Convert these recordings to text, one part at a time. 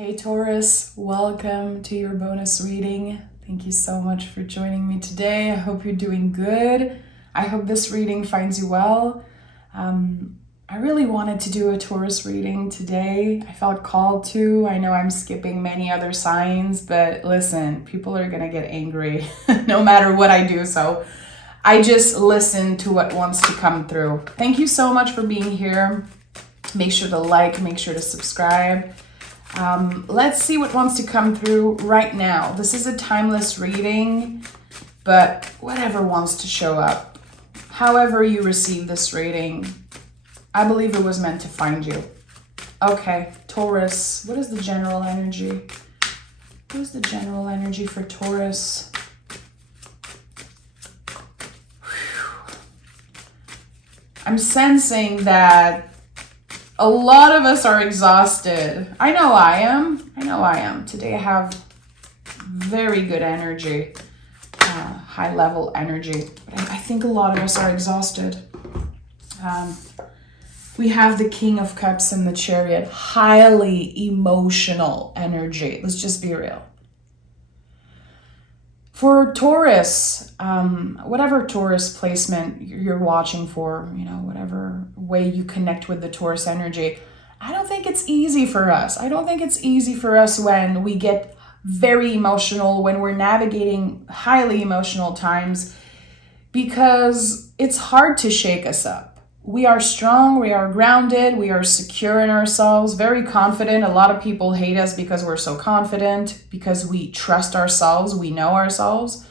Hey Taurus, welcome to your bonus reading. Thank you so much for joining me today. I hope you're doing good. I hope this reading finds you well. I really wanted to do a Taurus reading today. I felt called to. I know I'm skipping many other signs, but listen, people are gonna get angry no matter what I do. So I just listen to what wants to come through. Thank you so much for being here. Make sure to like, make sure to subscribe. Let's see what wants to come through right now. This is a timeless reading, but whatever wants to show up, however you receive this reading, I believe it was meant to find you. Okay, Taurus, what is the general energy? What is the general energy for Taurus? Whew. I'm sensing that a lot of us are exhausted. I know I am. Today I have very good energy, high level energy. But I think a lot of us are exhausted. We have the King of Cups and the Chariot, highly emotional energy. Let's just be real. For Taurus, whatever Taurus placement you're watching for, whatever way you connect with the Taurus energy, I don't think it's easy for us. I don't think it's easy for us when we get very emotional, when we're navigating highly emotional times, because it's hard to shake us up. We are strong, we are grounded, we are secure in ourselves, very confident. A lot of people hate us because we're so confident, because we trust ourselves, we know ourselves.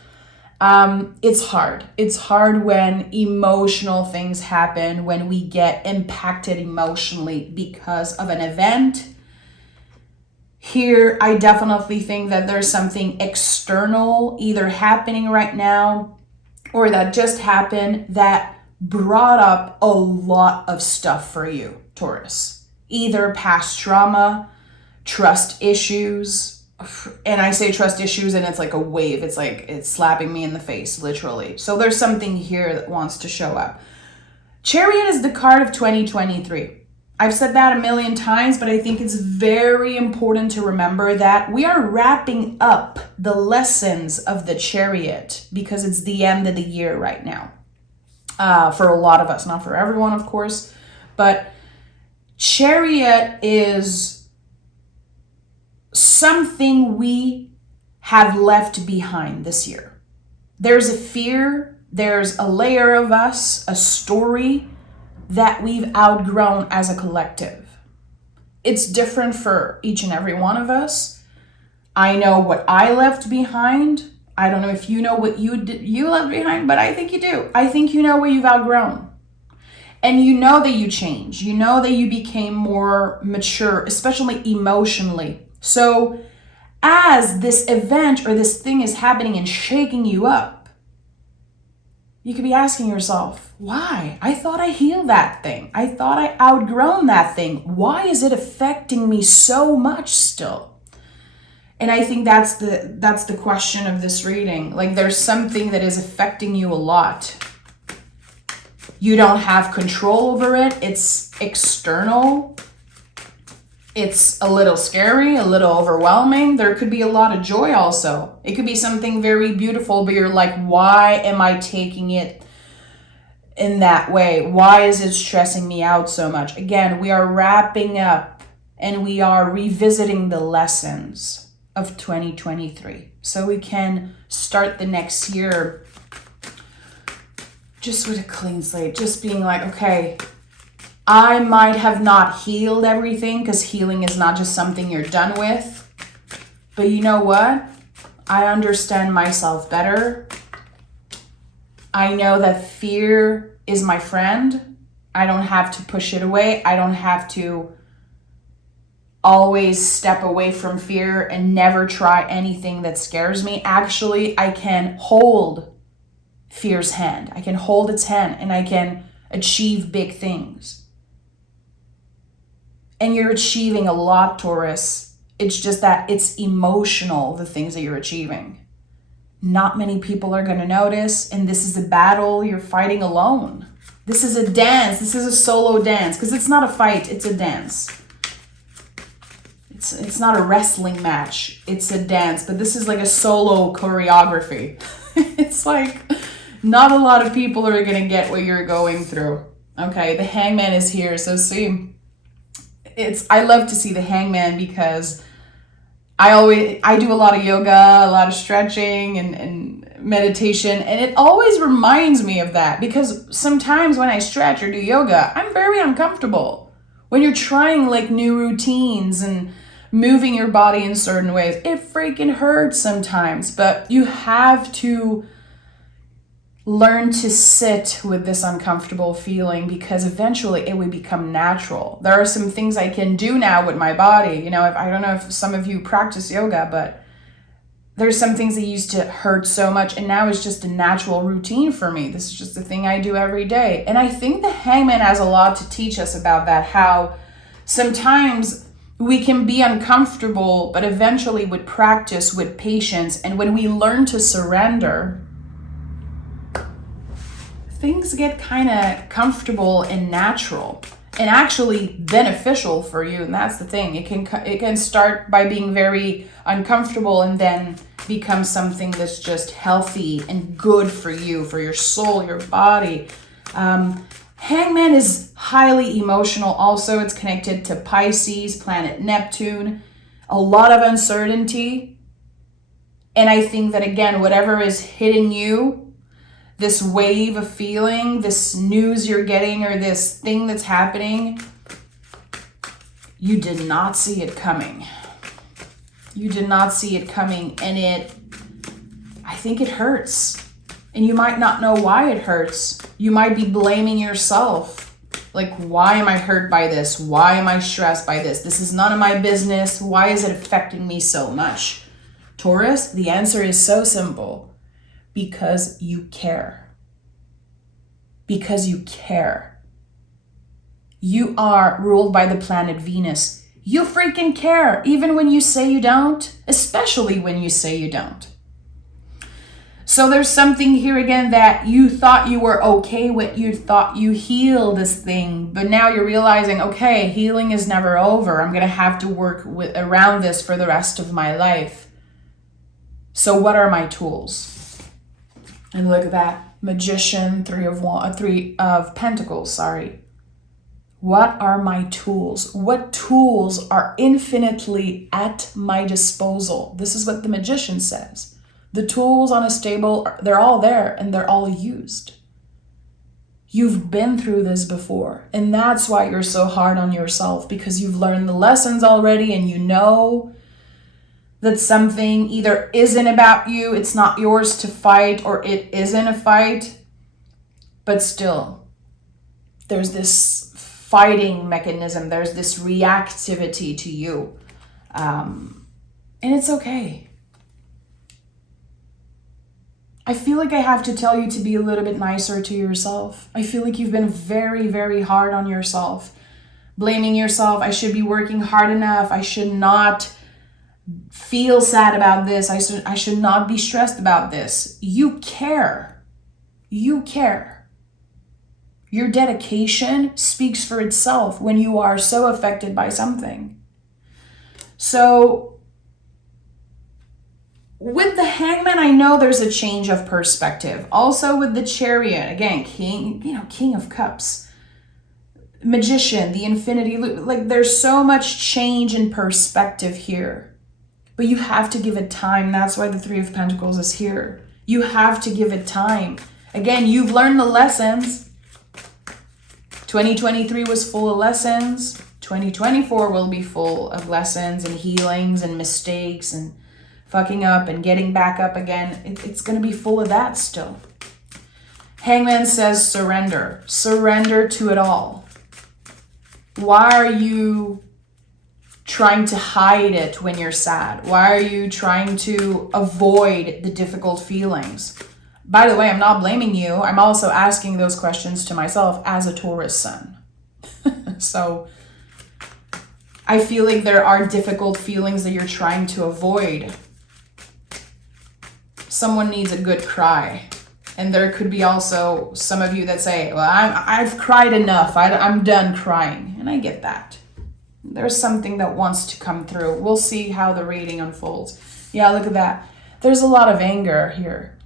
It's hard. It's hard when emotional things happen, when we get impacted emotionally because of an event. Here, I definitely think that there's something external either happening right now or that just happened that brought up a lot of stuff for you, Taurus. Either past trauma, trust issues, and I say trust issues and it's like a wave. It's like it's slapping me in the face, literally. So there's something here that wants to show up. Chariot is the card of 2023. I've said that a million times, but I think it's very important to remember that we are wrapping up the lessons of the Chariot because it's the end of the year right now. For a lot of us, not for everyone, of course, but Chariot is something we have left behind this year. There's a fear, there's a layer of us, a story that we've outgrown as a collective. It's different for each and every one of us. I know what I left behind. I don't know if you know what you left behind, but I think you do. I think you know what you've outgrown. And you know that you changed. You know that you became more mature, especially emotionally. So as this event or this thing is happening and shaking you up, you could be asking yourself, why? I thought I healed that thing. I thought I outgrown that thing. Why is it affecting me so much still? And I think that's the question of this reading. Like there's something that is affecting you a lot. You don't have control over it. It's external. It's a little scary, a little overwhelming. There could be a lot of joy also. It could be something very beautiful, but you're like, why am I taking it in that way? Why is it stressing me out so much? Again, we are wrapping up and we are revisiting the lessons of 2023, so we can start the next year just with a clean slate, just being like, okay, I might have not healed everything, because healing is not just something you're done with, but you know what? I understand myself better. I know that fear is my friend. I don't have to push it away. I don't have to always step away from fear and never try anything that scares me. Actually, I can hold fear's hand. I can hold its hand and I can achieve big things. And you're achieving a lot, Taurus. It's just that it's emotional, the things that you're achieving. Not many people are going to notice, and this is a battle you're fighting alone. This is a dance. This is a solo dance, because it's not a fight, it's a dance. it's not a wrestling match, it's a dance, but this is like a solo choreography. It's like not a lot of people are gonna get what you're going through. Okay, the Hangman is here. So see, I love to see the Hangman because I do a lot of yoga, a lot of stretching and meditation, and it always reminds me of that, because sometimes when I stretch or do yoga, I'm very uncomfortable. When you're trying like new routines and moving your body in certain ways, it freaking hurts sometimes, but you have to learn to sit with this uncomfortable feeling, because eventually it will become natural. There are some things I can do now with my body. You know, I don't know if some of you practice yoga, but there's some things that used to hurt so much, and now it's just a natural routine for me. This is just the thing I do every day. And I think the Hangman has a lot to teach us about that, how sometimes we can be uncomfortable, but eventually with practice, with patience, and when we learn to surrender, things get kind of comfortable and natural and actually beneficial for you. And that's the thing. It can start by being very uncomfortable and then become something that's just healthy and good for you, for your soul, your body. Hangman is highly emotional. Also, it's connected to Pisces, planet Neptune, a lot of uncertainty. And I think that, again, whatever is hitting you, this wave of feeling, this news you're getting, or this thing that's happening, you did not see it coming. You did not see it coming, and I think it hurts. And you might not know why it hurts. You might be blaming yourself. Like, why am I hurt by this? Why am I stressed by this? This is none of my business. Why is it affecting me so much? Taurus, the answer is so simple. Because you care. Because you care. You are ruled by the planet Venus. You freaking care, even when you say you don't, especially when you say you don't. So there's something here again that you thought you were okay with. You thought you healed this thing, but now you're realizing, okay, healing is never over. I'm going to have to work around this for the rest of my life. So what are my tools? And look at that, Magician, Three of Pentacles, sorry. What are my tools? What tools are infinitely at my disposal? This is what the Magician says. The tools on a stable, they're all there and they're all used. You've been through this before, and that's why you're so hard on yourself, because you've learned the lessons already, and you know that something either isn't about you, it's not yours to fight, or it isn't a fight, but still, there's this fighting mechanism, there's this reactivity to you, and it's okay. I feel like I have to tell you to be a little bit nicer to yourself. I feel like you've been very, very hard on yourself, blaming yourself. I should be working hard enough. I should not feel sad about this. I should not be stressed about this. You care. You care. Your dedication speaks for itself when you are so affected by something. So with the Hangman, I know there's a change of perspective. Also with the Chariot, again, King of Cups, Magician, the Infinity Loop, like there's so much change in perspective here. But you have to give it time. That's why the Three of Pentacles is here. You have to give it time. Again, you've learned the lessons. 2023 was full of lessons. 2024 will be full of lessons and healings and mistakes and fucking up and getting back up again. It's going to be full of that still. Hangman says surrender. Surrender to it all. Why are you trying to hide it when you're sad? Why are you trying to avoid the difficult feelings? By the way, I'm not blaming you. I'm also asking those questions to myself as a Taurus sun. So I feel like there are difficult feelings that you're trying to avoid. Someone needs a good cry. And there could be also some of you that say, well, I've cried enough. I'm done crying. And I get that. There's something that wants to come through. We'll see how the reading unfolds. Yeah, look at that. There's a lot of anger here.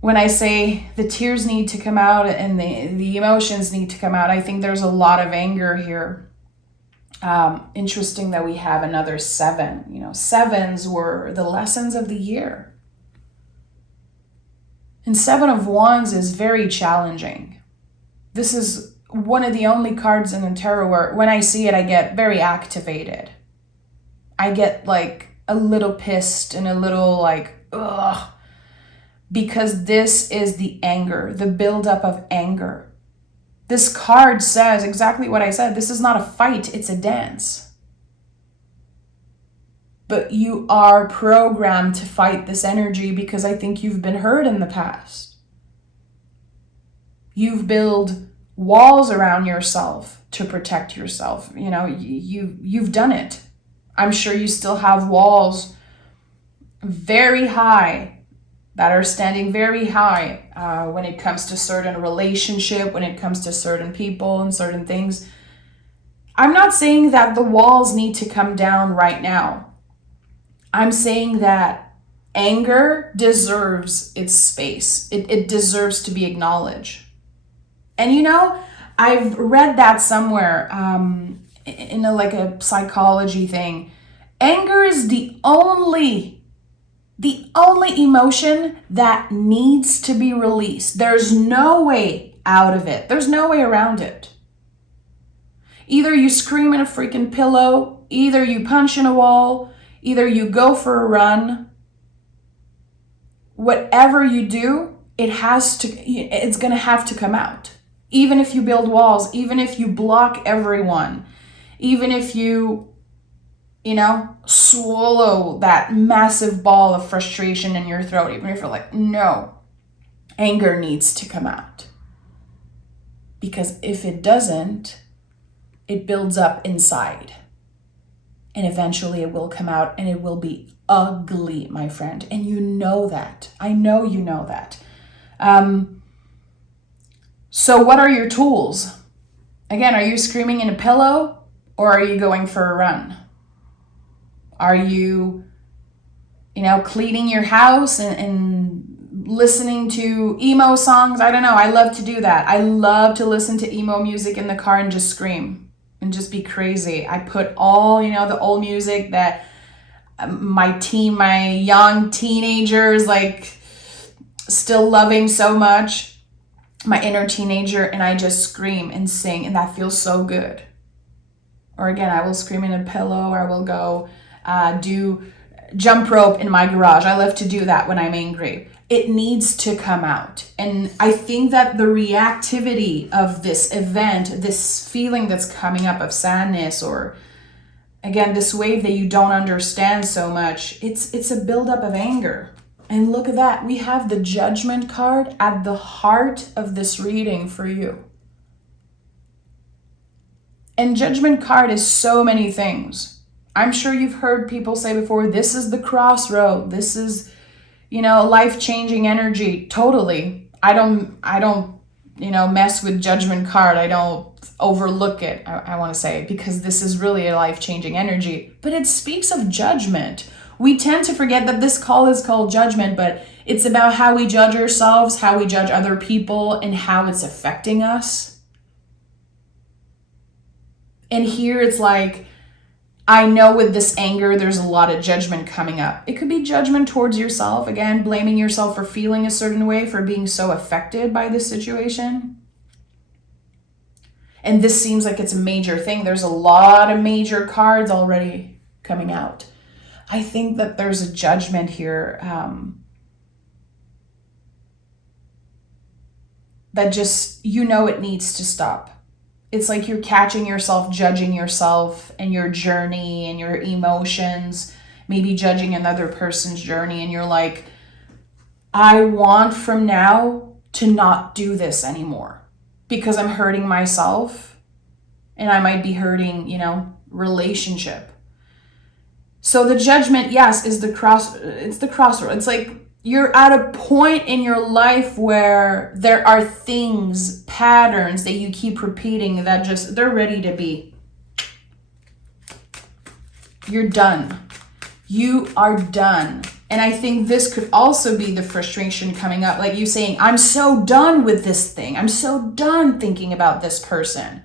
When I say the tears need to come out and the emotions need to come out, I think there's a lot of anger here. Interesting that we have another 7. You know, 7s were the lessons of the year. And 7 of Wands is very challenging. This is one of the only cards in the tarot where when I see it, I get very activated. I get like a little pissed and a little like, ugh. Because this is the anger, the buildup of anger. This card says exactly what I said. This is not a fight, it's a dance. But you are programmed to fight this energy because I think you've been hurt in the past. You've built walls around yourself to protect yourself. You know, you've done it. I'm sure you still have walls very high that are standing very high when it comes to certain relationship, when it comes to certain people and certain things. I'm not saying that the walls need to come down right now. I'm saying that anger deserves its space. It deserves to be acknowledged. And you know, I've read that somewhere in a psychology thing. Anger is the only emotion that needs to be released. There's no way out of it. There's no way around it. Either you scream in a freaking pillow, either you punch in a wall, either you go for a run. Whatever you do, it's going to have to come out. Even if you build walls, even if you block everyone, even if you swallow that massive ball of frustration in your throat, even if you're like, no, anger needs to come out. Because if it doesn't, it builds up inside. And eventually it will come out and it will be ugly, my friend. And you know that. I know you know that. So what are your tools? Again, are you screaming in a pillow or are you going for a run? Are you, cleaning your house and listening to emo songs? I don't know. I love to do that. I love to listen to emo music in the car and just scream and just be crazy. I put all, the old music that my young teenagers still loving so much. My inner teenager, and I just scream and sing, and that feels so good. Or again, I will scream in a pillow, or I will go do jump rope in my garage. I love to do that when I'm angry. It needs to come out. And I think that the reactivity of this event, this feeling that's coming up of sadness, or again, this wave that you don't understand so much, it's a buildup of anger. And look at that. We have the Judgment card at the heart of this reading for you. And Judgment card is so many things. I'm sure you've heard people say before, this is the crossroad. This is, life-changing energy. Totally. I don't, mess with Judgment card. I don't overlook it, I want to say, because this is really a life-changing energy. But it speaks of judgment. We tend to forget that this call is called judgment, but it's about how we judge ourselves, how we judge other people, and how it's affecting us. And here it's like, I know with this anger, there's a lot of judgment coming up. It could be judgment towards yourself, again, blaming yourself for feeling a certain way, for being so affected by this situation. And this seems like it's a major thing. There's a lot of major cards already coming out. I think that there's a judgment here that just, it needs to stop. It's like you're catching yourself, judging yourself and your journey and your emotions, maybe judging another person's journey. And you're like, I want from now to not do this anymore because I'm hurting myself and I might be hurting, relationship. So the judgment, yes, is the crossroad. It's like you're at a point in your life where there are things, patterns that you keep repeating that they're ready to be You're done. You are done. And I think this could also be the frustration coming up. Like you saying, I'm so done with this thing. I'm so done thinking about this person.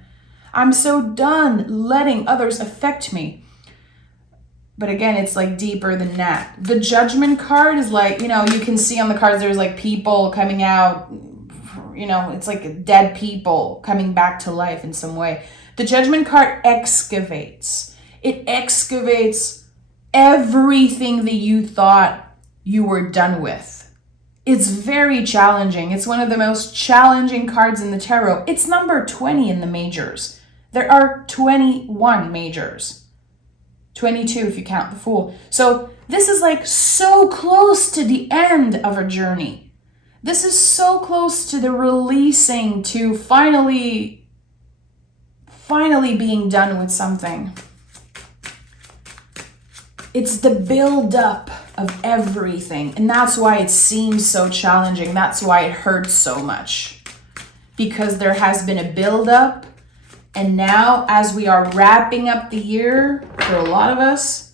I'm so done letting others affect me. But again, it's like deeper than that. The Judgment card is like, you know, you can see on the cards, there's like people coming out, you know, it's like dead people coming back to life in some way. The Judgment card excavates. It excavates everything that you thought you were done with. It's very challenging. It's one of the most challenging cards in the tarot. It's number 20 in the majors. There are 21 majors. 22 if you count the Fool. So this is like so close to the end of a journey. This is so close to the releasing, to finally being done with something. It's the build-up of everything. And that's why it seems so challenging. That's why it hurts so much. Because there has been a build-up. And now, as we are wrapping up the year, for a lot of us,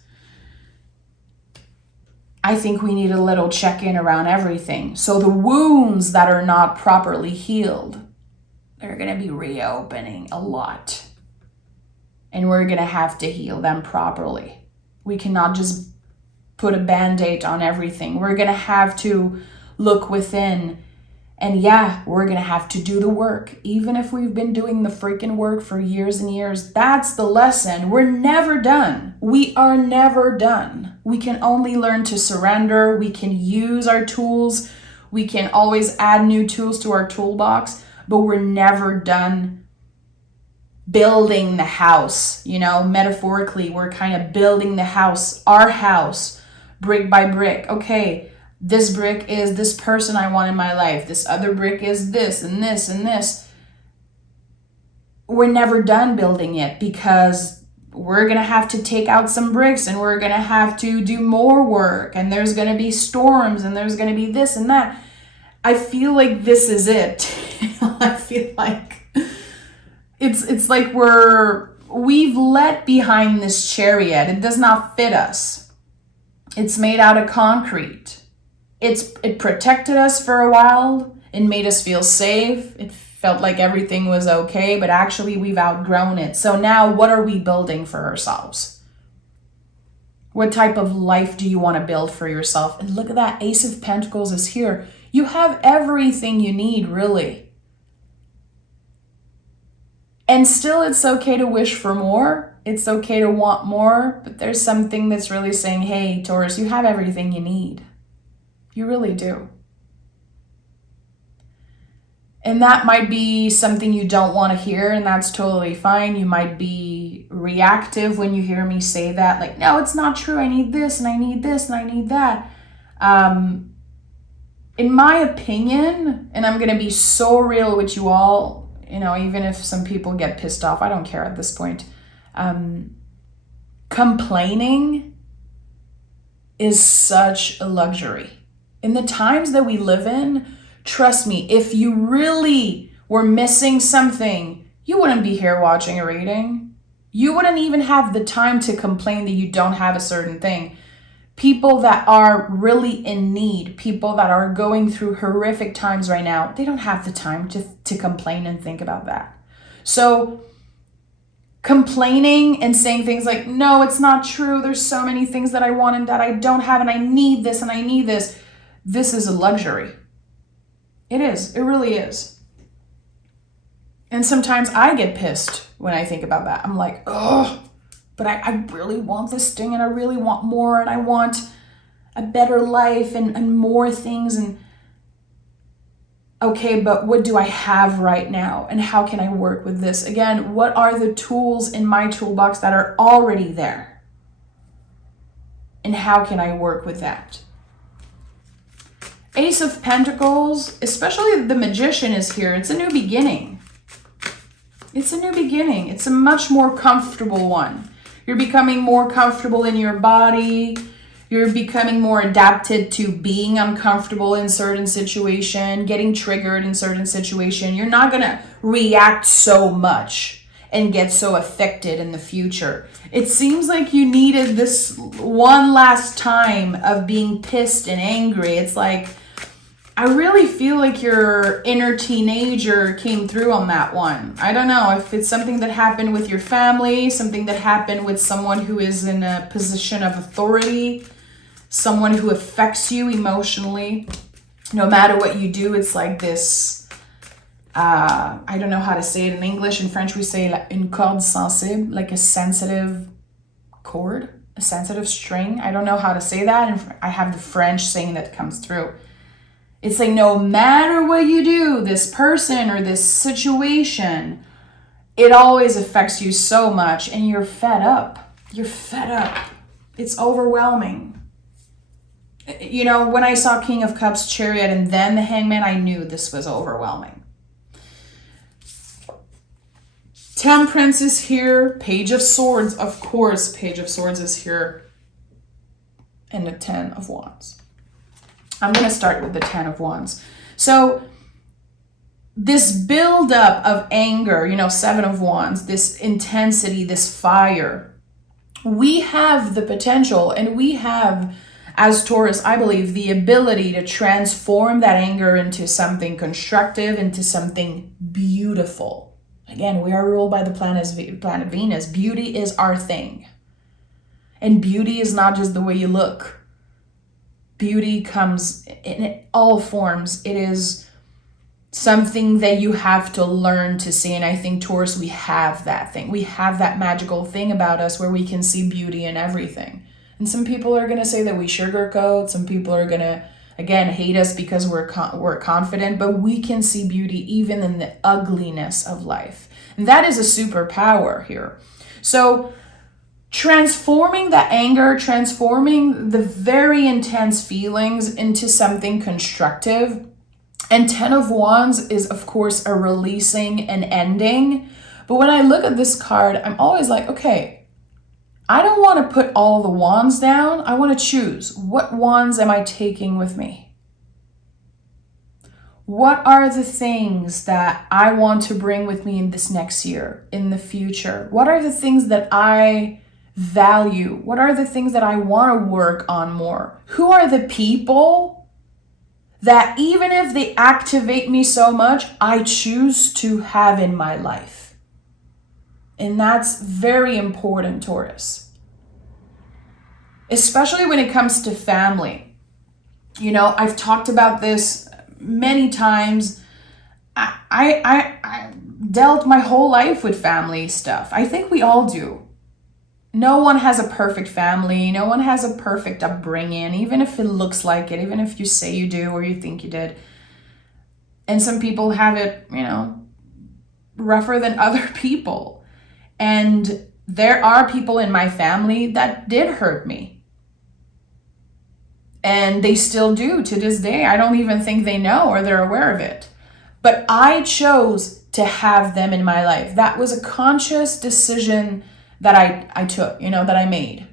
I think we need a little check-in around everything. So the wounds that are not properly healed, they're going to be reopening a lot. And we're going to have to heal them properly. We cannot just put a band-aid on everything. We're going to have to look within. And yeah, we're going to have to do the work. Even if we've been doing the freaking work for years and years. That's the lesson. We're never done. We are never done. We can only learn to surrender. We can use our tools. We can always add new tools to our toolbox. But we're never done building the house. You know, metaphorically, we're kind of building the house, our house, brick by brick. Okay, this brick is this person I want in my life. This other brick is this and this and this. We're never done building it because we're going to have to take out some bricks and we're going to have to do more work. And there's going to be storms and there's going to be this and that. I feel like this is it. I feel like it's like we've let behind this chariot. It does not fit us. It's made out of concrete. It protected us for a while. It made us feel safe. It felt like everything was okay, but actually we've outgrown it. So now what are we building for ourselves? What type of life do you want to build for yourself? And look at that, Ace of Pentacles is here. You have everything you need, really. And still, it's okay to wish for more. It's okay to want more. But there's something that's really saying, hey, Taurus, you have everything you need. You really do. And that might be something you don't want to hear, and that's totally fine. You might be reactive when you hear me say that. Like, no, it's not true. I need this, and I need this, and I need that. In my opinion, and I'm going to be so real with you all, you know, even if some people get pissed off, I don't care at this point. Complaining is such a luxury. In the times that we live in, trust me, if you really were missing something, you wouldn't be here watching a reading. You wouldn't even have the time to complain that you don't have a certain thing. People that are really in need, people that are going through horrific times right now, they don't have the time to complain and think about that. So complaining and saying things like, no, it's not true. There's so many things that I want and that I don't have, and I need this and I need this. This is a luxury. It is. It really is. And sometimes I get pissed when I think about that. I'm like, oh, but I really want this thing and I really want more and I want a better life and more things. And okay, but what do I have right now? And how can I work with this? Again, what are the tools in my toolbox that are already there? And how can I work with that? Ace of Pentacles, especially the Magician is here. It's a new beginning. It's a new beginning. It's a much more comfortable one. You're becoming more comfortable in your body. You're becoming more adapted to being uncomfortable in certain situation, getting triggered in certain situation. You're not going to react so much. and get so affected in the future. It seems like you needed this one last time of being pissed and angry. It's like, I really feel like your inner teenager came through on that one. I don't know if it's something that happened with your family, something that happened with someone who is in a position of authority, someone who affects you emotionally. No matter what you do, it's like this, I don't know how to say it in English. In French, we say une corde sensible, like a sensitive cord, a sensitive string. I don't know how to say that. And I have the French saying that comes through. It's like no matter what you do, this person or this situation, it always affects you so much and you're fed up. You're fed up. It's overwhelming. You know, when I saw King of Cups, Chariot, and then the Hangman, I knew this was overwhelming. Temperance is here. Page of Swords, of course, Page of Swords is here. And the 10 of Wands. I'm going to start with the 10 of Wands. So this buildup of anger, 7 of Wands, this intensity, this fire, we have the potential and we have, as Taurus, I believe, the ability to transform that anger into something constructive, into something beautiful. Again, we are ruled by the planet Venus. Beauty is our thing. And beauty is not just the way you look. Beauty comes in all forms. It is something that you have to learn to see. And I think, Taurus, we have that thing. We have that magical thing about us where we can see beauty in everything. And some people are going to say that we sugarcoat. Some people are going to, again, hate us because we're confident. But we can see beauty even in the ugliness of life. And that is a superpower here. So transforming the anger, transforming the very intense feelings into something constructive. And 10 of Wands is, of course, a releasing and ending. But when I look at this card, I'm always like, okay, I don't want to put all the wands down. I want to choose. What wands am I taking with me? What are the things that I want to bring with me in this next year, in the future? What are the things that I value? What are the things that I want to work on more? Who are the people that even if they activate me so much, I choose to have in my life? And that's very important, Taurus. Especially when it comes to family. I've talked about this many times. I dealt my whole life with family stuff. I think we all do. No one has a perfect family. No one has a perfect upbringing, even if it looks like it, even if you say you do or you think you did. And some people have it, rougher than other people. And there are people in my family that did hurt me. And they still do to this day. I don't even think they know or they're aware of it. But I chose to have them in my life. That was a conscious decision that I took, that I made.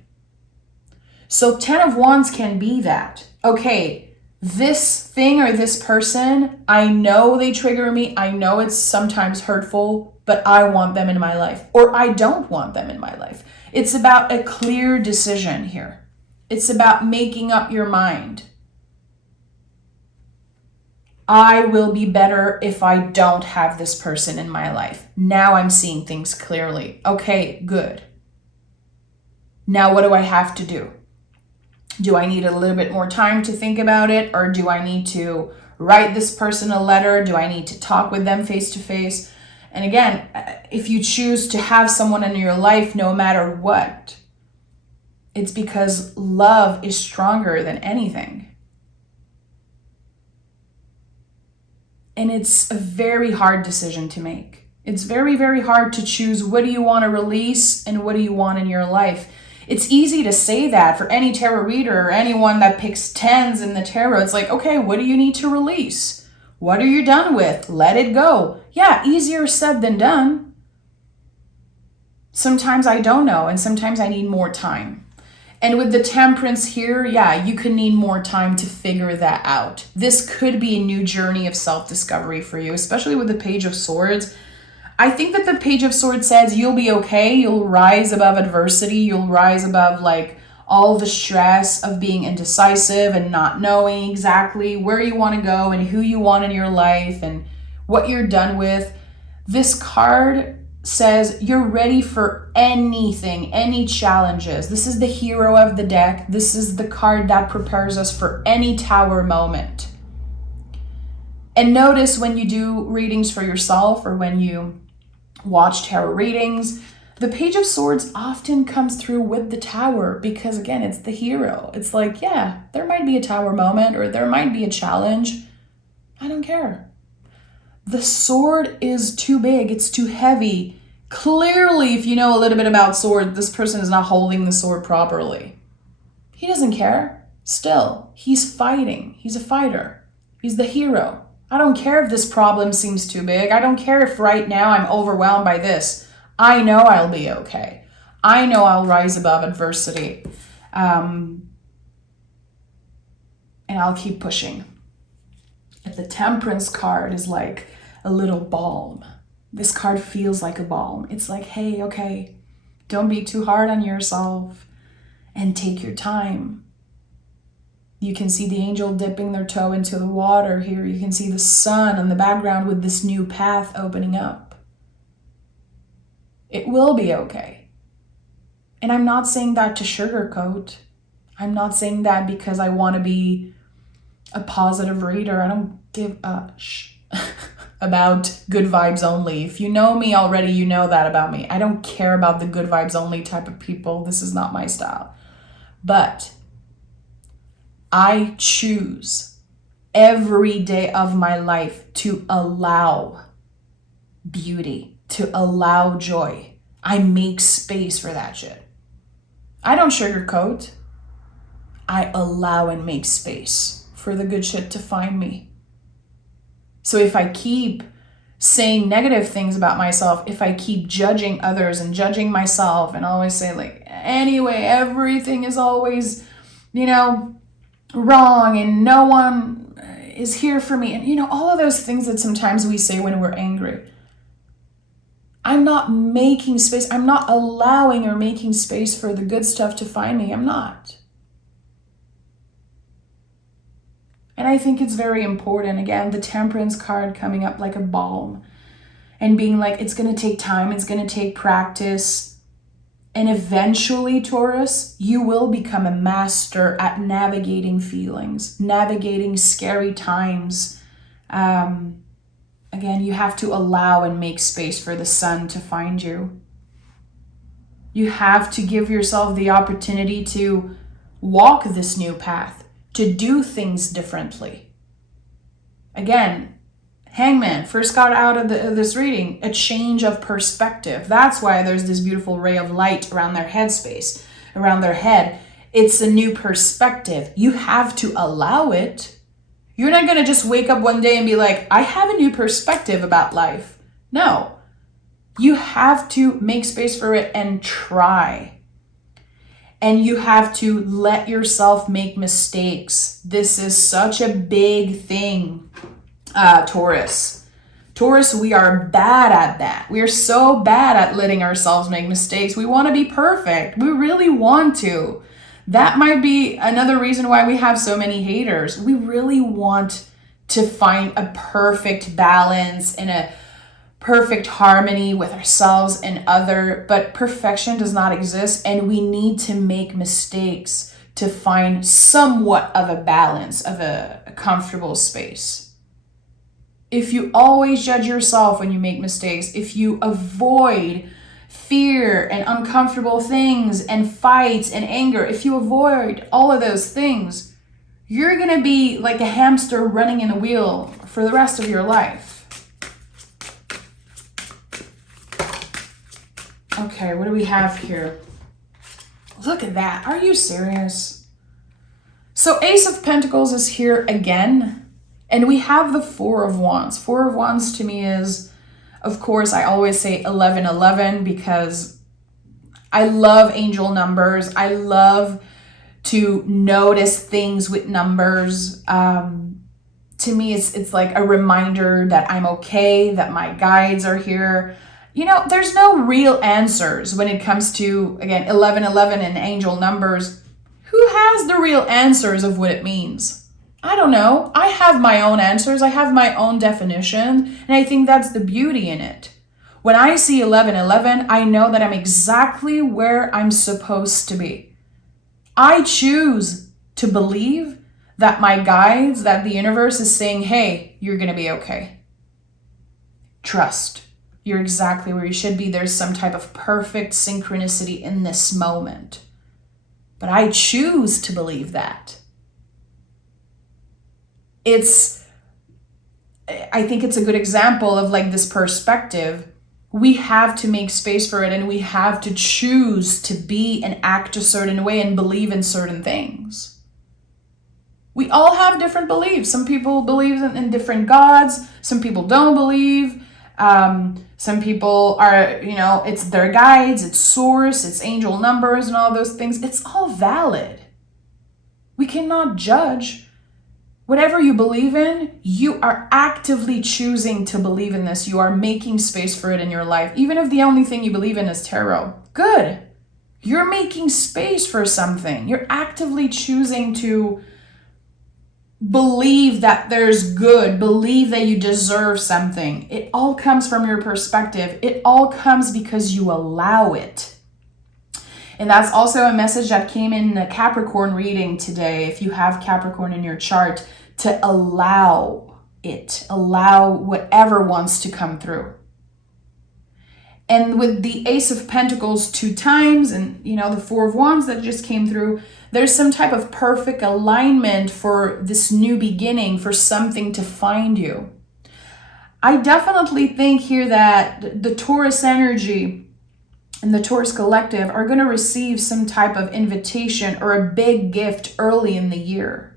So 10 of Wands can be that. Okay, this thing or this person, I know they trigger me. I know it's sometimes hurtful, but I want them in my life. Or I don't want them in my life. It's about a clear decision here. It's about making up your mind. I will be better if I don't have this person in my life. Now I'm seeing things clearly. Okay, good. Now what do I have to do? Do I need a little bit more time to think about it? Or do I need to write this person a letter? Do I need to talk with them face to face? And again, if you choose to have someone in your life no matter what, it's because love is stronger than anything. And it's a very hard decision to make. It's very, very hard to choose what do you want to release and what do you want in your life. It's easy to say that for any tarot reader or anyone that picks 10s in the tarot. It's like, okay, what do you need to release? What are you done with? Let it go. Yeah, easier said than done. Sometimes I don't know, and sometimes I need more time. And with the Temperance here, yeah, you could need more time to figure that out. This could be a new journey of self-discovery for you, especially with the Page of Swords. I think that the Page of Swords says you'll be okay. You'll rise above adversity. You'll rise above like all the stress of being indecisive and not knowing exactly where you want to go and who you want in your life and what you're done with. This card says you're ready for anything, any challenges. This is the hero of the deck. This is the card that prepares us for any tower moment. And notice when you do readings for yourself or when you watch tarot readings, the Page of Swords often comes through with the tower because, again, it's the hero. It's like, yeah, there might be a tower moment or there might be a challenge. I don't care. The sword is too big. It's too heavy. Clearly, if you know a little bit about sword, this person is not holding the sword properly. He doesn't care. Still, he's fighting. He's a fighter. He's the hero. I don't care if this problem seems too big. I don't care if right now I'm overwhelmed by this. I know I'll be okay. I know I'll rise above adversity. And I'll keep pushing. The Temperance card is like a little balm. This card feels like a balm. It's like, hey, okay, don't be too hard on yourself and take your time. You can see the angel dipping their toe into the water here. You can see the sun in the background with this new path opening up. It will be okay. And I'm not saying that to sugarcoat. I'm not saying that because I want to be a positive reader. I don't give a about good vibes only. If you know me already, you know that about me. I don't care about the good vibes only type of people. This is not my style. But I choose every day of my life to allow beauty, to allow joy. I make space for that shit. I don't sugarcoat. I allow and make space for the good shit to find me. So if I keep saying negative things about myself, if I keep judging others and judging myself and always say like, anyway, everything is always, wrong and no one is here for me. And, all of those things that sometimes we say when we're angry. I'm not making space. I'm not allowing or making space for the good stuff to find me. I'm not. And I think it's very important. Again, the Temperance card coming up like a balm and being like, it's going to take time. It's going to take practice. And eventually, Taurus, you will become a master at navigating feelings, navigating scary times. Again, you have to allow and make space for the sun to find you. You have to give yourself the opportunity to walk this new path, to do things differently. Again, Hangman first got out of this reading, a change of perspective. That's why there's this beautiful ray of light around their headspace, around their head. It's a new perspective. You have to allow it. You're not going to just wake up one day and be like, I have a new perspective about life. No. You have to make space for it and try. And you have to let yourself make mistakes. This is such a big thing. Taurus, we are bad at that. We are so bad at letting ourselves make mistakes. We want to be perfect. We really want to. That might be another reason why we have so many haters. We really want to find a perfect balance and a perfect harmony with ourselves and other, but perfection does not exist, and we need to make mistakes to find somewhat of a balance, of a comfortable space. If you always judge yourself when you make mistakes, if you avoid fear and uncomfortable things and fights and anger, if you avoid all of those things, you're going to be like a hamster running in a wheel for the rest of your life. Okay, what do we have here? Look at that. Are you serious? So Ace of Pentacles is here again. And we have the Four of Wands. Four of Wands to me is, of course, I always say 1111 because I love angel numbers. I love to notice things with numbers. To to me, it's like a reminder that I'm okay, that my guides are here. You know, there's no real answers when it comes to, again, 1111 and angel numbers. Who has the real answers of what it means? I don't know. I have my own answers. I have my own definition. And I think that's the beauty in it. When I see 1111, I know that I'm exactly where I'm supposed to be. I choose to believe that my guides, that the universe is saying, hey, you're going to be okay. Trust. You're exactly where you should be. There's some type of perfect synchronicity in this moment. But I choose to believe that. I think it's a good example of like this perspective. We have to make space for it, and we have to choose to be and act a certain way and believe in certain things. We all have different beliefs. Some people believe in different gods. Some people don't believe. Some people are, it's their guides, it's source, it's angel numbers and all those things. It's all valid. We cannot judge. Whatever you believe in, you are actively choosing to believe in this. You are making space for it in your life. Even if the only thing you believe in is tarot, good. You're making space for something. You're actively choosing to believe that there's good, believe that you deserve something. It all comes from your perspective. It all comes because you allow it. And that's also a message that came in the Capricorn reading today. If you have Capricorn in your chart, to allow it, allow whatever wants to come through. And with the Ace of Pentacles 2 times and, the Four of Wands that just came through, there's some type of perfect alignment for this new beginning, for something to find you. I definitely think here that the Taurus energy and the Taurus collective are going to receive some type of invitation or a big gift early in the year.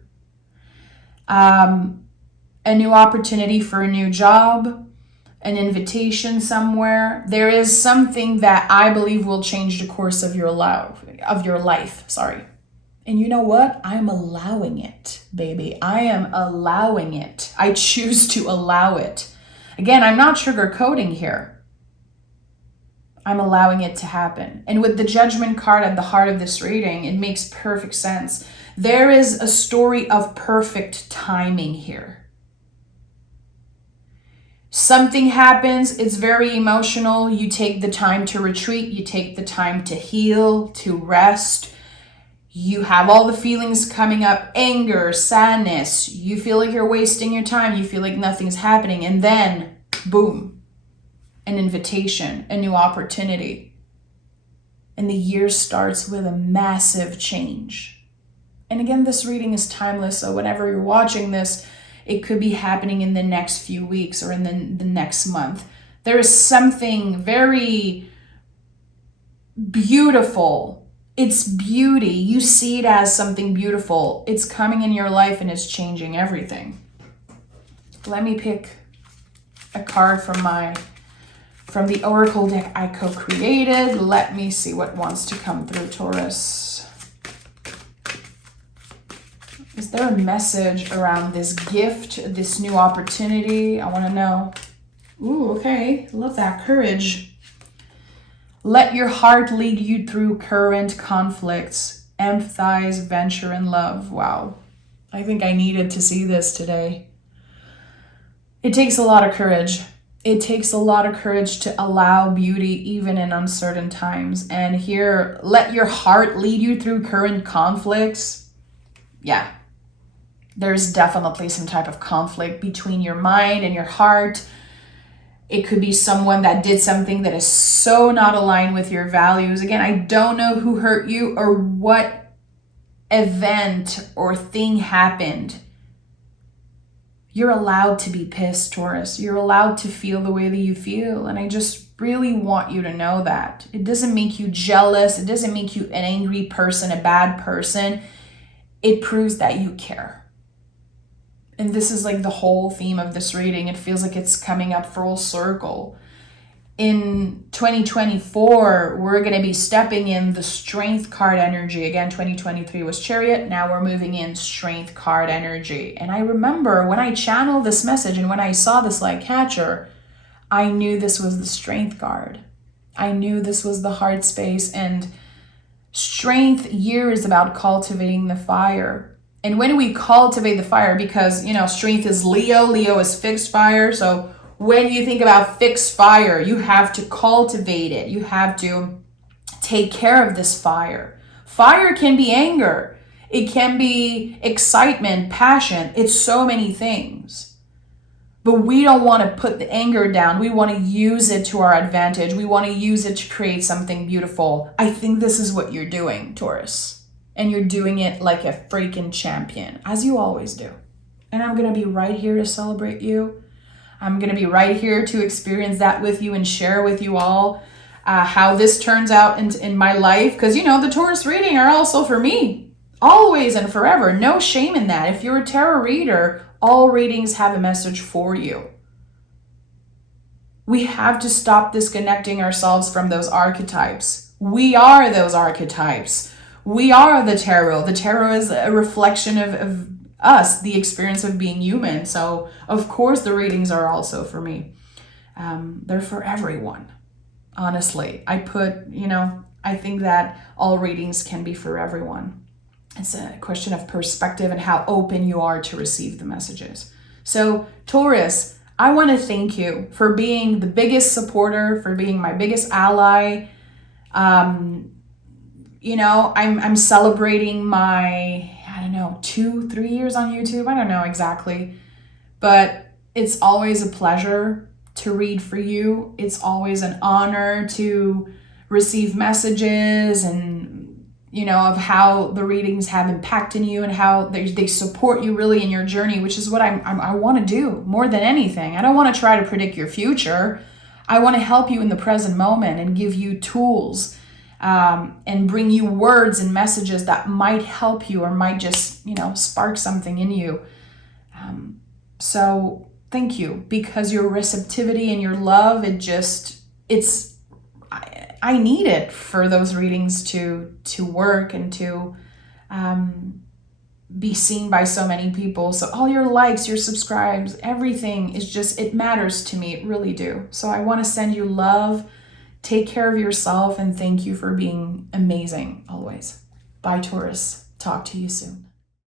A new opportunity for a new job, an invitation somewhere. There is something that I believe will change the course of your life. And you know what? I'm allowing it, baby. I am allowing it. I choose to allow it. Again, I'm not sugarcoating here. I'm allowing it to happen. And with the Judgment card at the heart of this reading, it makes perfect sense. There is a story of perfect timing here. Something happens, it's very emotional. You take the time to retreat. You take the time to heal, to rest. You have all the feelings coming up, anger, sadness. You feel like you're wasting your time. You feel like nothing's happening. And then, boom, an invitation, a new opportunity. And the year starts with a massive change. And again, this reading is timeless. So whenever you're watching this, it could be happening in the next few weeks or in the next month. There is something very beautiful. It's beauty. You see it as something beautiful. It's coming in your life and it's changing everything. Let me pick a card from the Oracle deck I co-created. Let me see what wants to come through, Taurus. Is there a message around this gift, this new opportunity? I want to know. Ooh, okay. Love that. Courage. Let your heart lead you through current conflicts. Empathize, venture, and love. Wow. I think I needed to see this today. It takes a lot of courage. It takes a lot of courage to allow beauty even in uncertain times. And here, let your heart lead you through current conflicts. Yeah. There's definitely some type of conflict between your mind and your heart. It could be someone that did something that is so not aligned with your values. Again, I don't know who hurt you or what event or thing happened. You're allowed to be pissed, Taurus. You're allowed to feel the way that you feel. And I just really want you to know that. It doesn't make you jealous. It doesn't make you an angry person, a bad person. It proves that you care. And this is like the whole theme of this reading. It feels like it's coming up full circle. In 2024, we're going to be stepping in the strength card energy. Again, 2023 was chariot. Now we're moving in strength card energy. And I remember when I channeled this message and when I saw this light catcher, I knew this was the strength card. I knew this was the heart space. And strength year is about cultivating the fire. And when we cultivate the fire, because, strength is Leo is fixed fire. So when you think about fixed fire, you have to cultivate it. You have to take care of this fire. Fire can be anger. It can be excitement, passion. It's so many things. But we don't want to put the anger down. We want to use it to our advantage. We want to use it to create something beautiful. I think this is what you're doing, Taurus. And you're doing it like a freaking champion, as you always do. And I'm going to be right here to celebrate you. I'm going to be right here to experience that with you and share with you all how this turns out in my life. Because, the Taurus reading are also for me, always and forever. No shame in that. If you're a tarot reader, all readings have a message for you. We have to stop disconnecting ourselves from those archetypes. We are those archetypes. We are the tarot. The tarot is a reflection of us, the experience of being human. So of course the readings are also for me. They're for everyone. Honestly, I think that all readings can be for everyone. It's a question of perspective and how open you are to receive the messages. So Taurus, I want to thank you for being the biggest supporter, for being my biggest ally. I'm celebrating my 2-3 years on YouTube. I don't know exactly, but it's always a pleasure to read for you. It's always an honor to receive messages and, of how the readings have impacted you and how they support you really in your journey, which is what I want to do more than anything. I don't want to try to predict your future. I want to help you in the present moment and give you tools and bring you words and messages that might help you or might just, spark something in you. So thank you, because your receptivity and your love, I need it for those readings to work and to be seen by so many people. So all your likes, your subscribes, everything is it matters to me. It really do. So I want to send you love. Take care of yourself and thank you for being amazing always. Bye, Taurus. Talk to you soon.